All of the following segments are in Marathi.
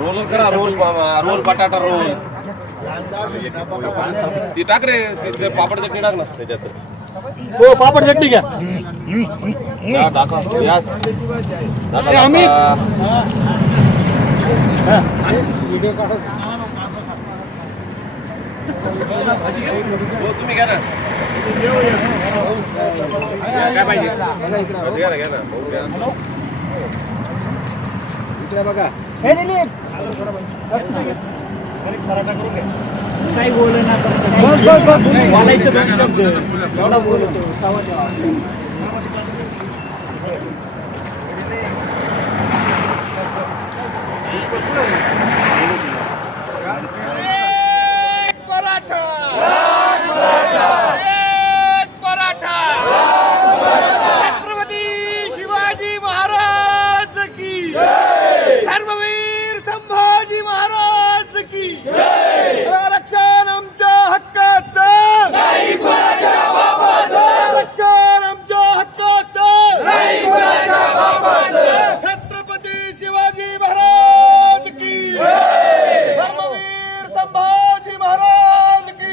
रोल करा, रोल बटाटा रोल ती टाक रे, पापड चटणी टाक ना त्याच्यात. हो पापड चटणी घ्या. टाका यास आम्ही तुम्ही घ्या ना. काय पाहिजे घ्या ना, घ्या ना. इकडे बघा. काही बोल ना बोलायचं दोन शब्द एवढा बोलतो. छत्रपती शिवाजी महाराज की, धर्मवीर संभाजी महाराज की. आरक्षण आमच्या हक्काचं, आरक्षण आमच्या हक्काचं. छत्रपती शिवाजी महाराज की, धर्मवीर संभाजी महाराज की.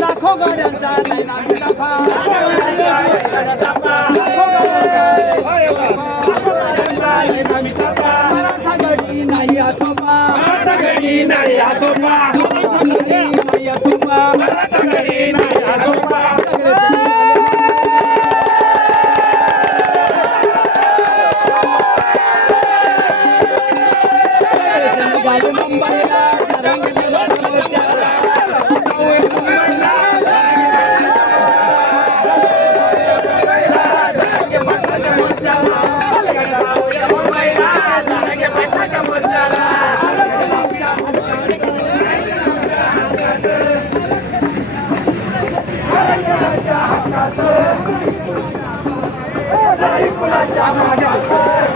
लाखो गाड्यांचा गडी नाही आसोपा, गडी नाही आसोपा, नाही आसोपा, गडी नाही आसोपा. हक्काचं